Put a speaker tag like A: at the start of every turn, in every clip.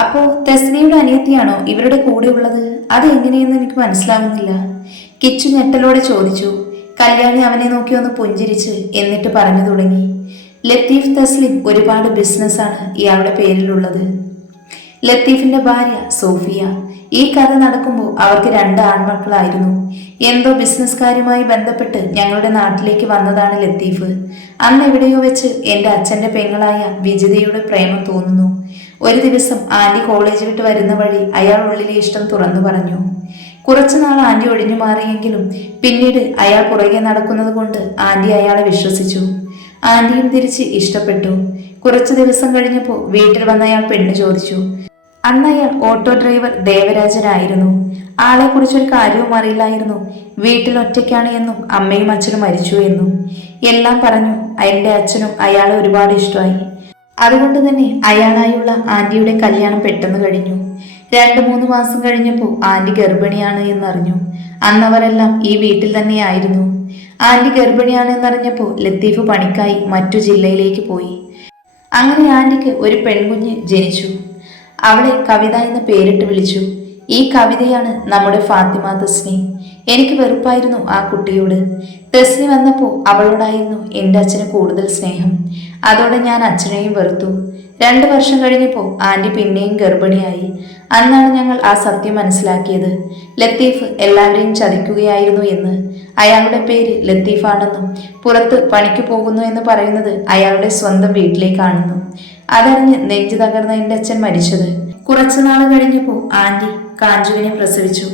A: അപ്പോ തെസ്നയുടെ അനിയത്തിയാണോ ഇവരുടെ കൂടെ ഉള്ളത്? അത് എങ്ങനെയെന്ന് എനിക്ക് മനസ്സിലാകുന്നില്ല. കിച്ചു ഞെട്ടലോടെ ചോദിച്ചു. കല്യാണി അവനെ നോക്കി ഒന്ന് പുഞ്ചിരിച്ച് എന്നിട്ട് പറഞ്ഞു തുടങ്ങി. ലത്തീഫ് തസ്ലിം ഒരുപാട് ബിസിനസ്സാണ് ഇയാളുടെ പേരിലുള്ളത്. ലത്തീഫിന്റെ ഭാര്യ സോഫിയ. ഈ കഥ നടക്കുമ്പോൾ അവർക്ക് രണ്ട് ആൺമക്കളായിരുന്നു. എന്തോ ബിസിനസ് കാര്യവുമായി ബന്ധപ്പെട്ട് ഞങ്ങളുടെ നാട്ടിലേക്ക് വന്നതാണ് ലത്തീഫ്. അന്ന് എവിടെയോ വെച്ച് എന്റെ അച്ഛന്റെ പെങ്ങളായ വിജിതയുടെ പ്രേമം തോന്നുന്നു. ഒരു ദിവസം ആന്റി കോളേജ് വിട്ട് വരുന്ന വഴി അയാൾ ഉള്ളിലെ ഇഷ്ടം തുറന്നു പറഞ്ഞു. കുറച്ചുനാൾ ആന്റി ഒഴിഞ്ഞു മാറിയെങ്കിലും പിന്നീട് അയാൾ പുറകെ നടക്കുന്നത് കൊണ്ട് ആന്റി അയാളെ വിശ്വസിച്ചു. ആന്റിയും തിരിച്ച് ഇഷ്ടപ്പെട്ടു. കുറച്ചു ദിവസം കഴിഞ്ഞപ്പോൾ വീട്ടിൽ വന്ന അയാൾ പെണ്ണ് ചോദിച്ചു. അന്ന് അയാൾ ഓട്ടോ ഡ്രൈവർ ദേവരാജനായിരുന്നു. ആളെ കുറിച്ചൊരു കാര്യവും അറിയില്ലായിരുന്നു. വീട്ടിൽ ഒറ്റയ്ക്കാണ് എന്നും അമ്മയും അച്ഛനും മരിച്ചു എന്നും. എല്ലാം പറഞ്ഞു എന്റെ അച്ഛനും അയാളെ ഒരുപാട് ഇഷ്ടമായി. അതുകൊണ്ട് തന്നെ അയാളായുള്ള ആന്റിയുടെ കല്യാണം പെട്ടെന്ന് കഴിഞ്ഞു. രണ്ടു മൂന്ന് മാസം കഴിഞ്ഞപ്പോൾ ആന്റി ഗർഭിണിയാണ് എന്നറിഞ്ഞു. അന്നവരെല്ലാം ഈ വീട്ടിൽ തന്നെയായിരുന്നു. ആന്റി ഗർഭിണിയാണ് എന്നറിഞ്ഞപ്പോൾ ലത്തീഫ് പണിക്കായി മറ്റു ജില്ലയിലേക്ക് പോയി. അങ്ങനെ ആന്റിക്ക് ഒരു പെൺകുഞ്ഞ് ജനിച്ചു. അവളെ കവിത എന്ന് പേരിട്ട് വിളിച്ചു. ഈ കവിതയാണ് നമ്മുടെ ഫാത്തിമ തസ്നി. എനിക്ക് വെറുപ്പായിരുന്നു ആ കുട്ടിയോട്. തസ്നി വന്നപ്പോൾ അവളോടായിരുന്നു എന്റെ അച്ഛന് കൂടുതൽ സ്നേഹം. അതോടെ ഞാൻ അച്ഛനെയും വെറുത്തു. രണ്ട് വർഷം കഴിഞ്ഞപ്പോൾ ആന്റി പിന്നെയും ഗർഭിണിയായി. അന്നാണ് ഞങ്ങൾ ആ സത്യം മനസ്സിലാക്കിയത്. ലത്തീഫ് എല്ലാവരെയും ചതിക്കുകയായിരുന്നു എന്ന്. അയാളുടെ പേര് ലത്തീഫാണെന്നും പുറത്ത് പണിക്ക് പോകുന്നു എന്ന് പറയുന്നത് അയാളുടെ സ്വന്തം വീട്ടിലേക്കാണെന്നും. അതറിഞ്ഞ് നെഞ്ചു തകർന്ന എന്റെ അച്ഛൻ മരിച്ചത്. കുറച്ചുനാൾ കഴിഞ്ഞപ്പോൾ ആന്റി കാഞ്ചുവിനെ പ്രസവിച്ചു.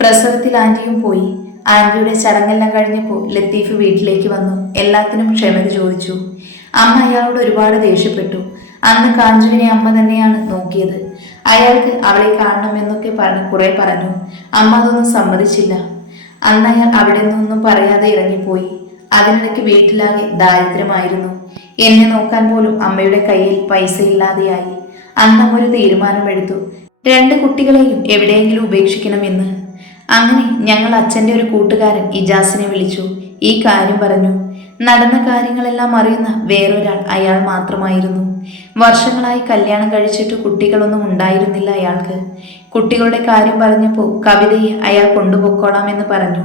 A: പ്രസവത്തിൽ ആന്റിയും പോയി. ആന്റിയുടെ ചടങ്ങെല്ലാം കഴിഞ്ഞപ്പോൾ ലത്തീഫ് വീട്ടിലേക്ക് വന്നു. എല്ലാത്തിനും ക്ഷമത ചോദിച്ചു. അമ്മ അയാളോട് ഒരുപാട് ദേഷ്യപ്പെട്ടു. അന്ന് കാഞ്ചുവിനെ അമ്മ തന്നെയാണ് നോക്കിയത്. അയാൾക്ക് അവളെ കാണണമെന്നൊക്കെ പറഞ്ഞ് കുറെ പറഞ്ഞു. അമ്മ അതൊന്നും സമ്മതിച്ചില്ല. അന്ന് അയാൾ അവിടെ നിന്നൊന്നും പറയാതെ ഇറങ്ങിപ്പോയി. അതിനിടയ്ക്ക് വീട്ടിലാകെ ദാരിദ്ര്യമായിരുന്നു. എന്നെ നോക്കാൻ പോലും അമ്മയുടെ കയ്യിൽ പൈസ ഇല്ലാതെയായി. അന്ന് ഒരു തീരുമാനമെടുത്തു രണ്ട് കുട്ടികളെയും എവിടെയെങ്കിലും ഉപേക്ഷിക്കണമെന്ന് അങ്ങനെ ഞങ്ങൾ അച്ഛന്റെ ഒരു കൂട്ടുകാരൻ ഇജാസിനെ വിളിച്ചു. ഈ കാര്യം പറഞ്ഞു. നടന്ന കാര്യങ്ങളെല്ലാം അറിയുന്ന വേറൊരാൾ അയാൾ മാത്രമായിരുന്നു. വർഷങ്ങളായി കല്യാണം കഴിച്ചിട്ട് കുട്ടികളൊന്നും ഉണ്ടായിരുന്നില്ല അയാൾക്ക്. കുട്ടികളുടെ കാര്യം പറഞ്ഞപ്പോൾ കവിതയെ അയാൾ കൊണ്ടുപോയിക്കോളാമെന്ന് പറഞ്ഞു.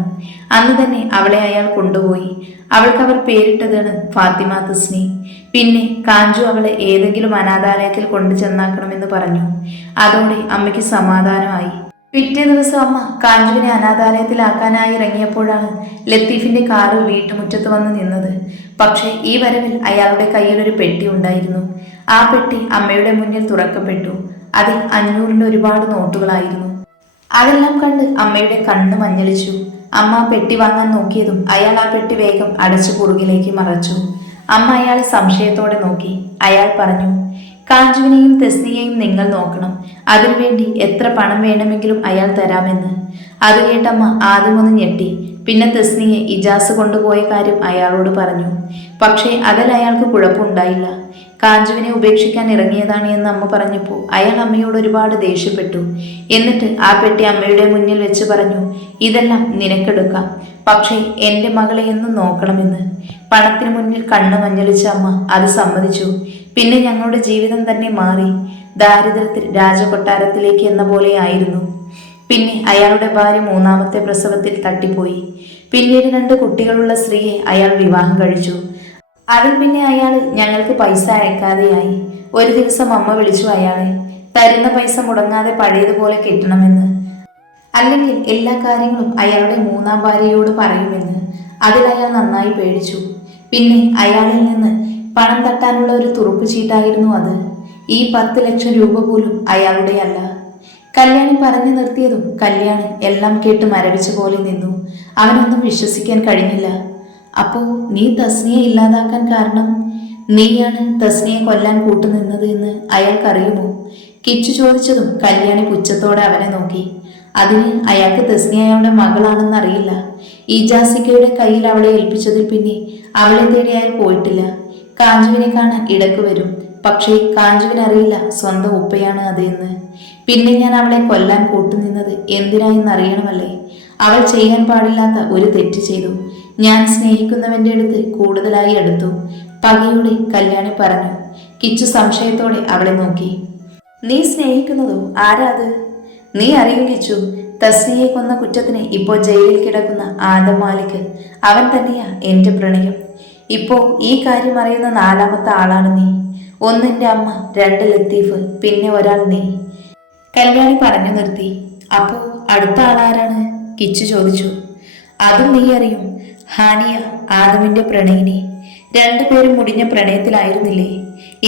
A: അന്ന് തന്നെ അവളെ അയാൾ കൊണ്ടുപോയി. അവൾക്ക് അവർ പേരിട്ടതാണ് ഫാത്തിമ തസ്നി. പിന്നെ കാഞ്ചു അവളെ ഏതെങ്കിലും അനാഥാലയത്തിൽ കൊണ്ടു ചെന്നാക്കണമെന്ന് പറഞ്ഞു. അതോടെ അമ്മയ്ക്ക് സമാധാനമായി. പിറ്റേ ദിവസം അമ്മ കാഞ്ചുവിനെ അനാഥാലയത്തിലാക്കാനായി ഇറങ്ങിയപ്പോഴാണ് ലത്തീഫിന്റെ കാറ് വീട്ടുമുറ്റത്ത് വന്ന് നിന്നത്. പക്ഷേ ഈ വരവിൽ അയാളുടെ കയ്യിൽ ഒരു പെട്ടി ഉണ്ടായിരുന്നു. ആ പെട്ടി അമ്മയുടെ മുന്നിൽ തുറക്കപ്പെട്ടു. അതിൽ അഞ്ഞൂറിന്റെ ഒരുപാട് നോട്ടുകളായിരുന്നു. അതെല്ലാം കണ്ട് അമ്മയുടെ കണ്ണ് മഞ്ഞളിച്ചു. അമ്മ പെട്ടി വാങ്ങാൻ നോക്കിയതും അയാൾ ആ പെട്ടി വേഗം അടച്ചു പുറകിലേക്ക് മറച്ചു. അമ്മ അയാളെ സംശയത്തോടെ നോക്കി. അയാൾ പറഞ്ഞു കാഞ്ചുവിനെയും തെസ്നിയെയും നിങ്ങൾ നോക്കണം. അതിനുവേണ്ടി എത്ര പണം വേണമെങ്കിലും അയാൾ തരാമെന്ന്. അത് കേട്ടമ്മ ആദ്യം ഒന്ന് ഞെട്ടി. പിന്നെ തെസ്നിയെ ഇജാസ് കൊണ്ടുപോയ കാര്യം അയാളോട് പറഞ്ഞു. പക്ഷേ അതിൽ അയാൾക്ക് കുഴപ്പമുണ്ടായില്ല. കാഞ്ചുവിനെ ഉപേക്ഷിക്കാൻ ഇറങ്ങിയതാണ് എന്ന് അമ്മ പറഞ്ഞപ്പോൾ അയാൾ അമ്മയോട് ഒരുപാട് ദേഷ്യപ്പെട്ടു. എന്നിട്ട് ആ പെട്ടി അമ്മയുടെ മുന്നിൽ വെച്ച് പറഞ്ഞു ഇതെല്ലാം നിനക്കെടുക്കാം. പക്ഷേ എന്റെ മകളെ എന്നും നോക്കണമെന്ന്. പണത്തിന് മുന്നിൽ കണ്ണ് മഞ്ഞളിച്ച അമ്മ അത് സമ്മതിച്ചു. പിന്നെ ഞങ്ങളുടെ ജീവിതം തന്നെ മാറി. ദാരിദ്ര്യത്തിൽ രാജകൊട്ടാരത്തിലേക്ക് എന്ന പോലെ ആയിരുന്നു. പിന്നെ അയാളുടെ ഭാര്യ മൂന്നാമത്തെ പ്രസവത്തിൽ തട്ടിപ്പോയി. പിന്നീട് രണ്ട് കുട്ടികളുള്ള സ്ത്രീയെ അയാൾ വിവാഹം കഴിച്ചു. അതിൽ പിന്നെ അയാൾ ഞങ്ങൾക്ക് പൈസ അയക്കാതെയായി. ഒരു ദിവസം അമ്മ വിളിച്ചു അയാളെ തരുന്ന പൈസ മുടങ്ങാതെ പഴയതുപോലെ കിട്ടണമെന്ന്. അല്ലെങ്കിൽ എല്ലാ കാര്യങ്ങളും അയാളുടെ മൂന്നാം ഭാര്യയോട് പറയുമെന്ന്. അതിൽ അയാൾ നന്നായി പേടിച്ചു. പിന്നെ അയാളിൽ നിന്ന് പണം തട്ടാനുള്ള ഒരു തുറുപ്പ് ചീട്ടായിരുന്നു അത്. ഈ പത്ത് ലക്ഷം രൂപ പോലും അയാളുടെ അല്ല. കല്യാണി പറഞ്ഞു നിർത്തിയതും കല്യാണി എല്ലാം കേട്ട് മരവിച്ച പോലെ നിന്നു. അവനൊന്നും വിശ്വസിക്കാൻ കഴിഞ്ഞില്ല. അപ്പോ നീ തസ്നിയെ ഇല്ലാതാക്കാൻ കാരണം? നീയാണ് തസ്നിയെ കൊല്ലാൻ കൂട്ടുനിന്നത് എന്ന് അയാൾക്കറിയുമോ? കിച്ചു ചോദിച്ചതും കല്യാണി പുച്ഛത്തോടെ അവനെ നോക്കി. അതിന് അയാൾക്ക് തസ്നി അയാളുടെ മകളാണെന്നറിയില്ല ഇജാസിക്കയുടെ കയ്യിൽ അവളെ ഏൽപ്പിച്ചതിൽ പിന്നെ അവളെ തേടി അയാൾ പോയിട്ടില്ല. കാഞ്ചുവിനെ കാണാൻ ഇടയ്ക്ക് വരും. പക്ഷേ കാഞ്ചുവിനറിയില്ല സ്വന്തം ഉപ്പയാണ് അതെന്ന് പിന്നെ ഞാൻ അവളെ കൊല്ലാൻ കൂട്ടുനിന്നത് എന്തിനായെന്നറിയണമല്ലേ അവൾ ചെയ്യാൻ പാടില്ലാത്ത ഒരു തെറ്റ് ചെയ്തു. ഞാൻ സ്നേഹിക്കുന്നവന്റെ അടുത്ത് കൂടുതലായി അടുത്തു. പകയോടെ കല്യാണി പറഞ്ഞു. കിച്ചു സംശയത്തോടെ അവളെ നോക്കി. നീ സ്നേഹിക്കുന്നതോ? ആരാ അത്? നീ അറിയും കിച്ചു? തസ്നിയെ കൊന്ന കുറ്റത്തിന് ഇപ്പോൾ ജയിലിൽ കിടക്കുന്ന ആദം മാലിക്. അവൻ തന്നെയാ എന്റെ പ്രണയം. ഇപ്പോൾ ഈ കാര്യം അറിയുന്ന നാലാമത്തെ ആളാണ് നീ. ഒന്നിന്റെ അമ്മ രണ്ട് ലത്തീഫ് പിന്നെ ഒരാൾ നീ. കല്യാണി പറഞ്ഞു നിർത്തി. അപ്പോൾ അടുത്ത ആളാരാണ് കിച്ചു ചോദിച്ചു. അതും നീ അറിയും. ഹാനിയ ആദമിന്റെ പ്രണയിനി. രണ്ടുപേരും മുടിഞ്ഞ പ്രണയത്തിലായിരുന്നില്ലേ?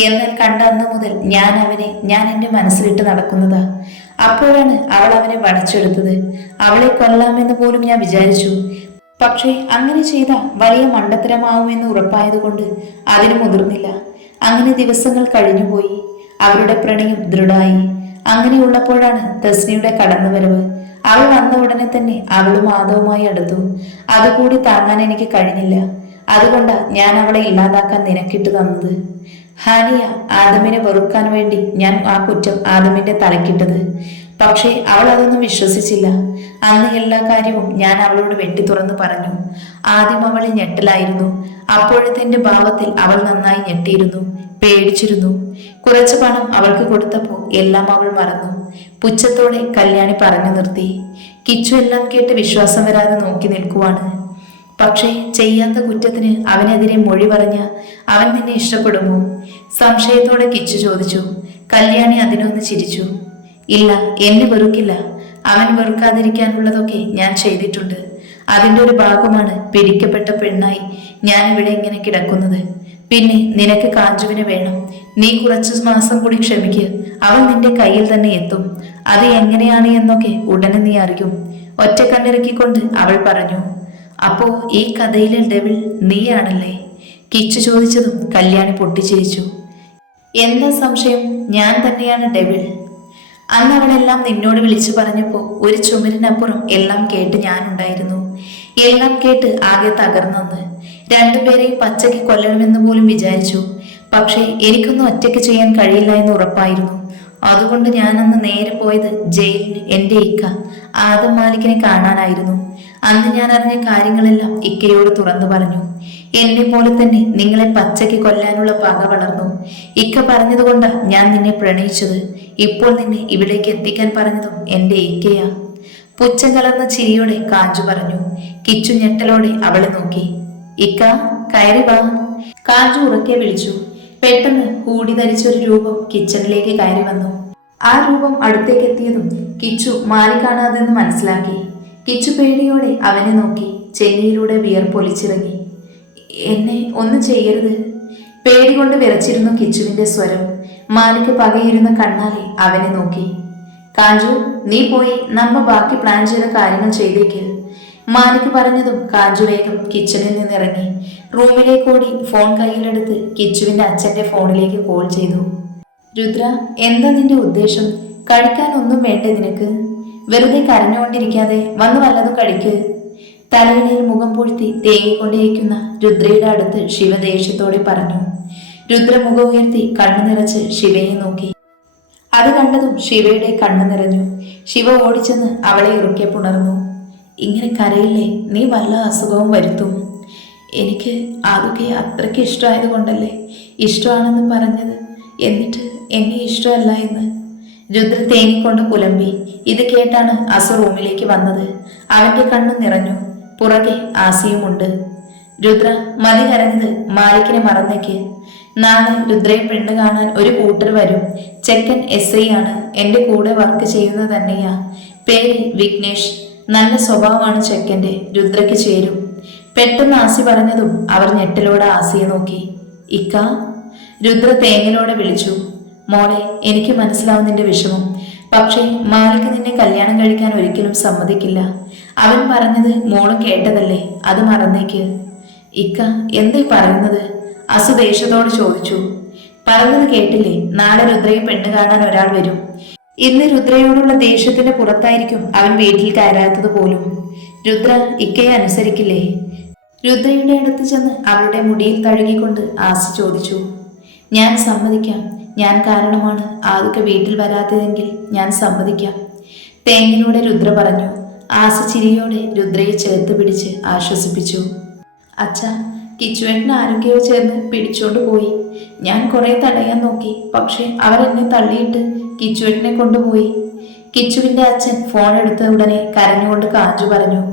A: എന്നാൽ കണ്ട അന്ന് മുതൽ ഞാൻ അവനെ ഞാൻ എന്റെ മനസ്സിലിട്ട് നടക്കുന്നതാ. അപ്പോഴാണ് അവൾ അവനെ വടച്ചെടുത്തത് അവളെ കൊല്ലാമെന്ന് പോലും ഞാൻ വിചാരിച്ചു. പക്ഷേ അങ്ങനെ ചെയ്ത വലിയ മണ്ടത്തരമാവുമെന്ന് ഉറപ്പായതുകൊണ്ട് അതിന് മുതിർന്നില്ല. അങ്ങനെ ദിവസങ്ങൾ കഴിഞ്ഞുപോയി. അവരുടെ പ്രണയം ദൃഢമായി അങ്ങനെയുള്ളപ്പോഴാണ് തസ്നിയുടെ കടന്നുവരവ്. അവൾ വന്ന ഉടനെ തന്നെ അവളും ആദവുമായി അടുത്തു. അതുകൂടി താങ്ങാൻ എനിക്ക് കഴിഞ്ഞില്ല. അതുകൊണ്ടാ ഞാൻ അവളെ ഇല്ലാതാക്കാൻ നിനക്കിട്ട് തന്നത്. ഹാനിയ ആദമിനെ വെറുക്കാൻ വേണ്ടി ഞാൻ ആ കുറ്റം ആദമിന്റെ തലക്കിട്ടത്. പക്ഷേ അവൾ അതൊന്നും വിശ്വസിച്ചില്ല. അന്ന് എല്ലാ കാര്യവും ഞാൻ അവളോട് വെട്ടി തുറന്നു പറഞ്ഞു. ആദ്യം അവൾ ഞെട്ടലായിരുന്നു. അപ്പോഴത്തെ എന്റെ ഭാവത്തിൽ അവൾ നന്നായി ഞെട്ടിയിരുന്നു പേടിച്ചിരുന്നു. കുറച്ച് പണം അവൾക്ക് കൊടുത്തപ്പോൾ എല്ലാം അവൾ മറന്നു. പുച്ഛത്തോടെ കല്യാണി പറഞ്ഞു നിർത്തി. കിച്ചു എല്ലാം കേട്ട് വിശ്വാസം വരാതെ നോക്കി നിൽക്കുവാണ്. പക്ഷേ ചെയ്യാത്ത കുറ്റത്തിന് അവനെതിരെ മൊഴി പറഞ്ഞ അവൻ നിന്നെ ഇഷ്ടപ്പെടുമോ? സംശയത്തോടെ കിച്ചു ചോദിച്ചു. കല്യാണി അതിനൊന്ന് ചിരിച്ചു. ഇല്ല എന്നെ വെറുക്കില്ല. അവൻ വെറുക്കാതിരിക്കാനുള്ളതൊക്കെ ഞാൻ ചെയ്തിട്ടുണ്ട്. അതിന്റെ ഒരു ഭാഗമാണ് പിടിക്കപ്പെട്ട പെണ്ണായി ഞാൻ ഇവിടെ ഇങ്ങനെ കിടക്കുന്നത്. പിന്നെ നിനക്ക് കാഞ്ചുവിനെ വേണം. നീ കുറച്ച് മാസം കൂടി ക്ഷമിക്കുക അവൻ നിന്റെ കയ്യിൽ തന്നെ എത്തും. അത് എങ്ങനെയാണ് എന്നൊക്കെ ഉടനെ നീ അറിയും. ഒറ്റ കണ്ണിറക്കിക്കൊണ്ട് അവൾ പറഞ്ഞു അപ്പോ ഈ കഥയിലെ ഡെവിൾ നീയാണല്ലേ? കിച്ചു ചോദിച്ചതും കല്യാണി പൊട്ടിച്ചിരിച്ചു. എന്താ സംശയം? ഞാൻ തന്നെയാണ് ഡെവിൾ. അന്ന് അവളെല്ലാം നിന്നോട് വിളിച്ചു പറഞ്ഞപ്പോൾ ഒരു ചുമരിനപ്പുറം എല്ലാം കേട്ട് ഞാനുണ്ടായിരുന്നു. എല്ലാം കേട്ട് ആകെ തകർന്നെന്ന്. രണ്ടുപേരെയും പച്ചയ്ക്ക് കൊല്ലണമെന്ന് പോലും വിചാരിച്ചു. പക്ഷേ എനിക്കൊന്നും ഒറ്റയ്ക്ക് ചെയ്യാൻ കഴിയില്ല എന്ന് ഉറപ്പായിരുന്നു. അതുകൊണ്ട് ഞാൻ അന്ന് നേരെ പോയത് ജയിലിന് എന്റെ ഇക്ക ആദം മാലിക്കിനെ കാണാനായിരുന്നു. അന്ന് ഞാൻ അറിഞ്ഞ കാര്യങ്ങളെല്ലാം ഇക്കയോട് തുറന്നു പറഞ്ഞു. എന്നെ പോലെ തന്നെ നിങ്ങളെ പച്ചയ്ക്ക് കൊല്ലാനുള്ള പക വളർന്നു. ഇക്ക പറഞ്ഞതുകൊണ്ടാ ഞാൻ നിന്നെ പ്രണയിച്ചത്. ഇപ്പോൾ നിന്നെ ഇവിടേക്ക് എത്തിക്കാൻ പറഞ്ഞതും എന്റെ ഇക്കയാ. പുച്ഛം കലർന്ന ചിരിയോടെ കാഞ്ചു പറഞ്ഞു. കിച്ചു ഞെട്ടലോടെ അവളെ നോക്കി. ഇക്ക കയറി വാ. കാഞ്ചു ഉറക്കെ വിളിച്ചു. പെട്ടെന്ന് കൂടി ധരിച്ചൊരു രൂപം കിച്ചണിലേക്ക് കയറി വന്നു. ആ രൂപം അടുത്തേക്ക് എത്തിയതും കിച്ചു മാറി കാണാതെന്ന് മനസ്സിലാക്കി. കിച്ചു പേടിയോടെ അവനെ നോക്കി. ചെന്നിയിലൂടെ വിയർപ്പൊലിച്ചിറങ്ങി. എന്നെ ഒന്നും ചെയ്യരുത്. പേടി കൊണ്ട് വിറച്ചിരുന്നു കിച്ചുവിന്റെ സ്വരം. മാലിക്ക് പകയിരുന്ന കണ്ണാലെ അവനെ നോക്കി. കാഞ്ചു നീ പോയി നമ്മ ബാക്കി പ്ലാൻ ചെയ്ത കാര്യങ്ങൾ ചെയ്തേക്ക്. മാലിക്ക് പറഞ്ഞതും കാഞ്ചു വേഗം കിച്ചണിൽ നിന്നിറങ്ങി. റൂമിലേക്കോടി ഫോൺ കയ്യിലെടുത്ത് കിച്ചുവിന്റെ അച്ഛന്റെ ഫോണിലേക്ക് കോൾ ചെയ്തു. രുദ്ര എന്താ നിന്റെ ഉദ്ദേശം? കഴിക്കാൻ ഒന്നും വേണ്ടേ നിനക്ക്? വെറുതെ കരഞ്ഞുകൊണ്ടിരിക്കാതെ വന്ന് വല്ലതും കഴിക്ക്. തലയിണയിൽ മുഖം പൂഴ്ത്തി തേങ്ങിക്കൊണ്ടിരിക്കുന്ന രുദ്രയുടെ അടുത്ത് ശിവ ദേഷ്യത്തോടെ പറഞ്ഞു രുദ്ര മുഖം ഉയർത്തി കണ്ണു നിറച്ച് ശിവയെ നോക്കി. അത് കണ്ടതും ശിവയുടെ കണ്ണു നിറഞ്ഞു. ശിവ ഓടിച്ചെന്ന് അവളെ ഉറക്കെ പുണർന്നു. ഇങ്ങനെ കരയില്ലേ? നീ വല്ല അസുഖവും വരുത്തും. എനിക്ക് അതൊക്കെ അത്രയ്ക്ക് ഇഷ്ടമായത് കൊണ്ടല്ലേ? ഇഷ്ടമാണെന്ന് പറഞ്ഞത്. എന്നിട്ട് എന്നെ ഇഷ്ടമല്ല എന്ന്. രുദ്ര തേങ്ങിക്കൊണ്ട് പുലമ്പി. ഇത് കേട്ടാണ് അസു റൂമിലേക്ക് വന്നത്. അവന്റെ കണ്ണു നിറഞ്ഞു. പുറകെ ആസിയുമുണ്ട് രുദ്ര മതി കരഞ്ഞത് മാലിക്കിനെ മറന്നേക്ക്. നാളെ രുദ്രയെ പെണ്ണ് കാണാൻ ഒരു കൂട്ടർ വരും. ചെക്കൻ എസ് ഐ ആണ്. എന്റെ കൂടെ വർക്ക് ചെയ്യുന്നത് തന്നെയാ. പേര് വിഘ്നേഷ്. നല്ല സ്വഭാവമാണ് ചെക്കന്റെ രുദ്രയ്ക്ക് ചേരും. പെട്ടെന്ന് ആസി പറഞ്ഞതും അവർ ഞെട്ടലോടെ ആസിയെ നോക്കി. ഇക്ക? രുദ്ര തേങ്ങലോടെ വിളിച്ചു. മോളെ എനിക്ക് മനസ്സിലാവും വിഷമം. പക്ഷേ മാലിക്ക് നിന്നെ കല്യാണം കഴിക്കാൻ ഒരിക്കലും സമ്മതിക്കില്ല. അവൻ പറഞ്ഞത് മോളും കേട്ടതല്ലേ? അത് മറന്നേക്ക്. ഇക്ക എന്തേ പറയുന്നത്? അസുദേഷത്തോട് ചോദിച്ചു. പറഞ്ഞത് കേട്ടില്ലേ? നാളെ രുദ്രയെ പെണ്ണ് കാണാൻ ഒരാൾ വരും. ഇന്ന് രുദ്രയോടുള്ള ദേഷ്യത്തിന്റെ പുറത്തായിരിക്കും അവൻ വീട്ടിൽ കയറാത്തത് പോലും. രുദ്ര ഇക്കയെ അനുസരിക്കില്ലേ? രുദ്രയുടെ അടുത്ത് ചെന്ന് അവളുടെ മുടിയിൽ തഴുകിക്കൊണ്ട് ആസ് ചോദിച്ചു. ഞാൻ സമ്മതിക്കാം. ഞാൻ കാരണമാണ്. ആദ്യ വീട്ടിൽ വരാത്തതെങ്കിൽ ഞാൻ സമ്മതിക്കാം. തേങ്ങയിലൂടെ രുദ്ര പറഞ്ഞു. ആസ ചിരിയോടെ രുദ്രയെ ചേർത്ത് പിടിച്ച് ആശ്വസിപ്പിച്ചു. അച്ഛ കിച്ചുവേട്ടൻ ആരൊക്കെയോ ചേർന്ന് പിടിച്ചോണ്ട് പോയി. ഞാൻ കുറെ തടയാൻ നോക്കി പക്ഷെ അവരെന്നെ തള്ളിയിട്ട് കിച്ചുവേട്ടനെ കൊണ്ടുപോയി. കിച്ചുവിന്റെ അച്ഛൻ ഫോൺ എടുത്ത ഉടനെ കരഞ്ഞുകൊണ്ട് കാഞ്ചു പറഞ്ഞു.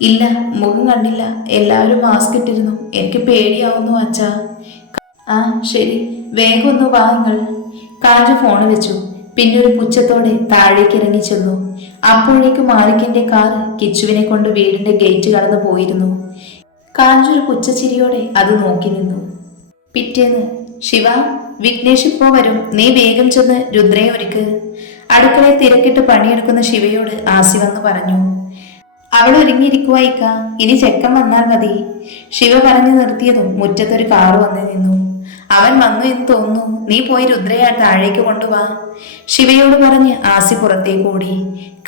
A: ഇല്ല മുഖം കണ്ടില്ല. എല്ലാവരും മാസ്ക് ഇട്ടിരുന്നു. എനിക്ക് പേടിയാവുന്നു അച്ഛാ. ആ ശരി. വേഗം ഒന്ന് വാങ്ങൾ കാഞ്ചു ഫോൺ വെച്ചു. പിന്നെ ഒരു പുച്ഛത്തോടെ താഴേക്ക് ഇറങ്ങി ചെന്നു. അപ്പോഴേക്കും മാലിക്കിന്റെ കാർ കിച്ചുവിനെ കൊണ്ട് വീടിന്റെ ഗേറ്റ് കടന്നു പോയിരുന്നു. കാഞ്ചൊരു പുച്ഛച്ചിരിയോടെ അത് നോക്കി നിന്നു. പിറ്റേന്ന് ശിവ വിഘ്നേഷ് ഇപ്പോ വരും. നീ വേഗം ചെന്ന് രുദ്രയെ ഒരുക്ക്. അടുക്കളയിൽ തിരക്കിട്ട് പണിയെടുക്കുന്ന ശിവയോട് ആസി വന്ന് പറഞ്ഞു. അവൾ ഒരുങ്ങിയിരിക്കുവായിക്ക. ഇനി ചെക്കൻ വന്നാൽ മതി. ശിവ പറഞ്ഞു നിർത്തിയതും മുറ്റത്തൊരു കാറ് വന്നു നിന്നു. അവൻ വന്നു എന്ന് തോന്നുന്നു. നീ പോയി രുദ്രയെ താഴേക്ക് കൊണ്ടുവാ. ശിവയോട് പറഞ്ഞ് ആസി പുറത്തേക്ക് ഓടി.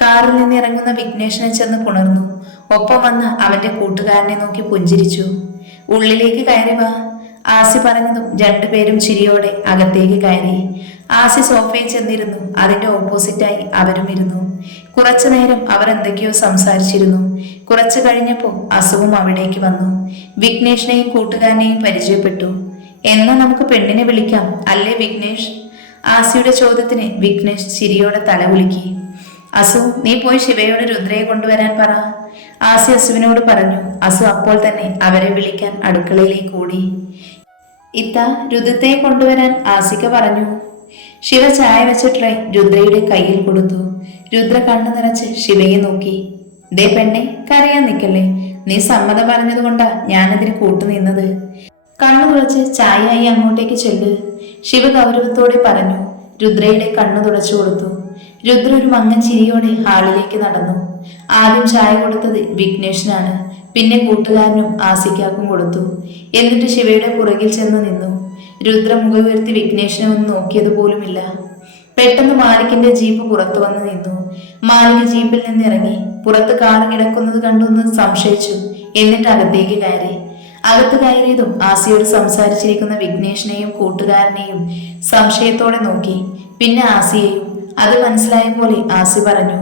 A: കാറിൽ നിന്ന് ഇറങ്ങുന്ന വിഘ്നേഷനെ ചെന്ന് പുണർന്നു. ഒപ്പം വന്ന് അവന്റെ കൂട്ടുകാരനെ നോക്കി പുഞ്ചിരിച്ചു. ഉള്ളിലേക്ക് കയറി വാ. ആസി പറഞ്ഞതും രണ്ടുപേരും ചിരിയോടെ അകത്തേക്ക് കയറി. ആസി സോഫയിൽ ചെന്നിരുന്നു. അതിന്റെ ഓപ്പോസിറ്റായി അവരും ഇരുന്നു. കുറച്ചു നേരം അവർ എന്തൊക്കെയോ സംസാരിച്ചിരുന്നു. കുറച്ചു കഴിഞ്ഞപ്പോൾ അസുവും അവിടേക്ക് വന്നു. വിഘ്നേഷിനെയും കൂട്ടുകാരനെയും പരിചയപ്പെട്ടു. എന്നാ നമുക്ക് പെണ്ണിനെ വിളിക്കാം. അല്ലേ വിഘ്നേഷ്? ആസിയുടെ ചോദ്യത്തിന് വിഘ്നേഷ് ചിരിയോടെ തല കുലുക്കി. അസു നീ പോയി ശിവയോട് രുദ്രയെ കൊണ്ടുവരാൻ പറ. ആസി അസുവിനോട് പറഞ്ഞു. അസു അപ്പോൾ തന്നെ അവരെ വിളിക്കാൻ അടുക്കളയിലേക്ക് ഓടി ഇത്ത രുദ്രത്തെ കൊണ്ടുവരാൻ ആസിക പറഞ്ഞു. ശിവ ചായ വെച്ച രുദ്രയുടെ കയ്യിൽ കൊടുത്തു. രുദ്ര കണ്ണു നിറച്ച് ശിവയെ നോക്കി. ദേ പെണ്ണെ കരയാൻ നിൽക്കല്ലേ നീ സമ്മതം പറഞ്ഞതുകൊണ്ടാ ഞാനതിന് കൂട്ടുനിന്നത്. കണ്ണു തുളച്ച് ചായയായി അങ്ങോട്ടേക്ക് ചെല്ല്. ശിവ ഗൗരവത്തോടെ പറഞ്ഞു രുദ്രയുടെ കണ്ണു തുടച്ചു കൊടുത്തു. രുദ്ര ഒരു മങ്ങൻ ചിരിയോടെ ഹാളിലേക്ക് നടന്നു. ആദ്യം ചായ കൊടുത്തത് വിഘ്നേഷിനാണ്. പിന്നെ കൂട്ടുകാരനും ആസിക്കാക്കും കൊടുത്തു. എന്നിട്ട് ശിവയുടെ പുറകിൽ ചെന്ന് നിന്നു. രുദ്ര മുഖമുയർത്തി വിഘ്നേഷിനെ ഒന്ന് നോക്കിയത് പോലുമില്ല. പെട്ടെന്ന് മാലിക്കിന്റെ ജീപ്പ് പുറത്തു വന്ന് നിന്നു. മാലിക് ജീപ്പിൽ നിന്ന് ഇറങ്ങി പുറത്ത് കാർ കിടക്കുന്നത് കണ്ടൊന്ന് സംശയിച്ചു. എന്നിട്ട് അകത്തേക്ക് കയറി. അകത്ത് കയറിയതും ആസിയോട് സംസാരിച്ചിരിക്കുന്ന വിഘ്നേഷിനെയും കൂട്ടുകാരനെയും സംശയത്തോടെ നോക്കി. പിന്നെ ആസിയെയും അത് മനസ്സിലായ പോലെ ആസി പറഞ്ഞു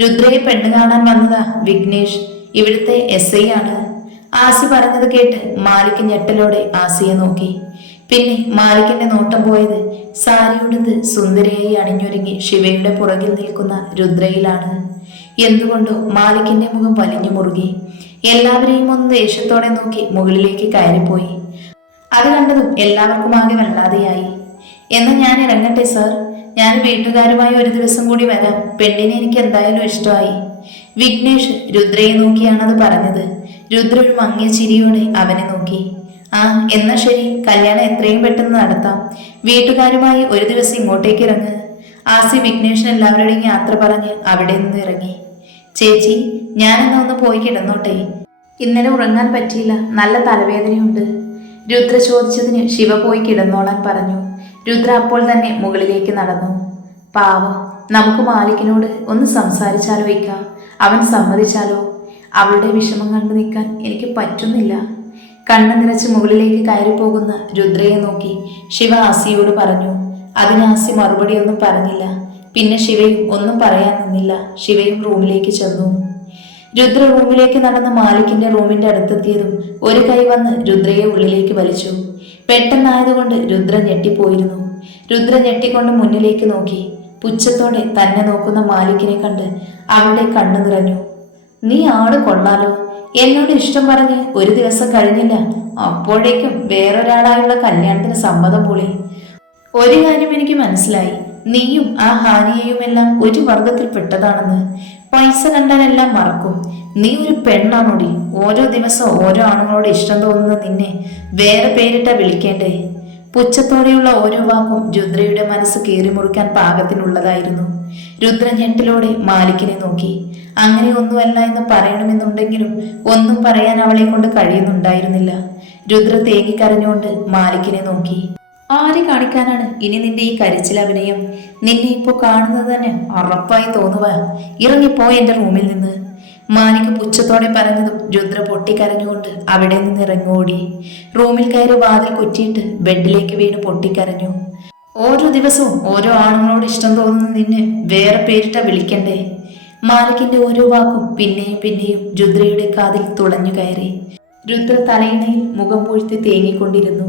A: രുദ്രയെ പെണ്ണ് കാണാൻ വന്നതാ വിഘ്നേഷ്. ഇവിടുത്തെ എസ് ഐ ആണ്. ആസി പറഞ്ഞത് കേട്ട് മാലിക് ഞെട്ടലോടെ ആസിയെ നോക്കി. പിന്നെ മാലിക്കിന്റെ നോട്ടം പോയത് സാരിയുടുത്ത് സുന്ദരിയായി അണിഞ്ഞൊരുങ്ങി ശിവയുടെ പുറകിൽ നിൽക്കുന്ന രുദ്രയിലാണ്. എന്തുകൊണ്ടോ മാലിക്കിന്റെ മുഖം വലിഞ്ഞു മുറുകി. എല്ലാവരെയും ഒന്ന് ദേഷ്യത്തോടെ നോക്കി മുകളിലേക്ക് കയറിപ്പോയി. അത് കണ്ടതും എല്ലാവർക്കും ആകെ വല്ലാതെയായി. എന്ന് ഞാൻ ഇറങ്ങട്ടെ സർ. ഞാൻ വീട്ടുകാരുമായി ഒരു ദിവസം കൂടി വരാം. പെണ്ണിനെ എനിക്ക് എന്തായാലും ഇഷ്ടമായി. വിഘ്നേഷ് രുദ്രയെ നോക്കിയാണത് പറഞ്ഞത്. രുദ്ര ഒരു മങ്ങിയ ചിരിയോടെ അവനെ നോക്കി. ആ എന്നാ ശരി. കല്യാണം എത്രയും പെട്ടെന്ന് നടത്താം. വീട്ടുകാരുമായി ഒരു ദിവസം ഇങ്ങോട്ടേക്ക് ഇറങ്ങ്. ആസി വിഘ്നേഷിന് എല്ലാവരുടെയും യാത്ര പറഞ്ഞ് അവിടെ നിന്ന് ഇറങ്ങി. ചേച്ചി ഞാനെന്നാ ഒന്ന് പോയി കിടന്നോട്ടെ. ഇന്നലെ ഉറങ്ങാൻ പറ്റിയില്ല. നല്ല തലവേദനയുണ്ട്. രുദ്ര ചോദിച്ചതിന് ശിവ പോയി കിടന്നോളാൻ പറഞ്ഞു. രുദ്ര അപ്പോൾ തന്നെ മുകളിലേക്ക് നടന്നു. പാവം നമുക്ക് മാലിക്കിനോട് ഒന്ന് സംസാരിച്ചാലോ ഇക്ക? അവൻ സമ്മതിച്ചാലോ? അവളുടെ വിഷമം കണ്ടു നിൽക്കാൻ എനിക്ക് പറ്റുന്നില്ല. കണ്ണു നിറച്ച് മുകളിലേക്ക് കയറി പോകുന്ന രുദ്രയെ നോക്കി ശിവ ആസിയോട് പറഞ്ഞു. അതിന് ആസി മറുപടിയൊന്നും പറഞ്ഞില്ല. പിന്നെ ശിവയും ഒന്നും പറയാൻ നിന്നില്ല. ശിവയും റൂമിലേക്ക് ചെന്നു. രുദ്ര റൂമിലേക്ക് നടന്ന മാലിക്കിന്റെ റൂമിന്റെ അടുത്തെത്തിയതും ഒരു കൈ വന്ന് രുദ്രയെ ഉള്ളിലേക്ക് വലിച്ചു. പെട്ടെന്നായതുകൊണ്ട് രുദ്ര ഞെട്ടിപ്പോയിരുന്നു. രുദ്ര ഞെട്ടിക്കൊണ്ട് മുന്നിലേക്ക് നോക്കി. പുച്ഛത്തോടെ തന്നെ നോക്കുന്ന മാലിക്കിനെ കണ്ട് അവളുടെ കണ്ണു നിറഞ്ഞു. നീ ആൾ കൊള്ളാലോ. എന്നോട് ഇഷ്ടം പറഞ്ഞ് ഒരു ദിവസം കഴിഞ്ഞില്ല. അപ്പോഴേക്കും വേറൊരാളായുള്ള കല്യാണത്തിന് സമ്മതം പൊളി. ഒരു കാര്യം എനിക്ക് മനസ്സിലായി. നീയും ആ ഹാനിയെയുമെല്ലാം ഒരു വർഗത്തിൽപ്പെട്ടതാണെന്ന് പൈസ കണ്ടാനെല്ലാം മറക്കും. നീ ഒരു പെണ്ണാണോടി? ഓരോ ദിവസം ഓരോ ആണുങ്ങളോട് ഇഷ്ടം തോന്നുന്ന നിന്നെ വേറെ പേരിട്ടാ വിളിക്കേണ്ടേ? പുച്ഛത്തോടെയുള്ള ഓരോ വാക്കും രുദ്രയുടെ മനസ്സ് കീറി മുറിക്കാൻ പാകത്തിനുള്ളതായിരുന്നു. രുദ്ര ഞെട്ടിലോടെ മാലിക്കിനെ നോക്കി. അങ്ങനെ ഒന്നുമല്ല എന്ന് പറയണമെന്നുണ്ടെങ്കിലും ഒന്നും പറയാൻ അവളെ കൊണ്ട് കഴിയുന്നുണ്ടായിരുന്നില്ല. രുദ്ര തേങ്ങിക്കരഞ്ഞുകൊണ്ട് മാലിക്കിനെ നോക്കി. ആരെ കാണിക്കാനാണ് ഇനി നിന്റെ ഈ കരിച്ചിൽ അഭിനയം? നിന്നെ ഇപ്പോ കാണുന്നത് തന്നെ ഉറപ്പായി തോന്നുക ഇറങ്ങിപ്പോ എന്റെ റൂമിൽ നിന്ന്. മാലിക് പുച്ഛത്തോടെ പറഞ്ഞതും രുദ്ര പൊട്ടിക്കരഞ്ഞുകൊണ്ട് അവിടെ നിന്ന് ഇറങ്ങോടി. റൂമിൽ കയറി വാതിൽ കുറ്റിയിട്ട് ബെഡിലേക്ക് വീണ് പൊട്ടിക്കരഞ്ഞു. ഓരോ ദിവസവും ഓരോ ആണുങ്ങളോട് ഇഷ്ടം തോന്നുന്ന നിന്നെ വേറെ പേരിട്ട വിളിക്കണ്ടേ? മാലിക്കിന്റെ ഓരോ വാക്കും പിന്നെയും പിന്നെയും രുദ്രയുടെ കാതിൽ തുളഞ്ഞു കയറി. രുദ്ര തലയിണയിൽ മുഖം പൂഴ്ത്തി തേങ്ങിക്കൊണ്ടിരുന്നു.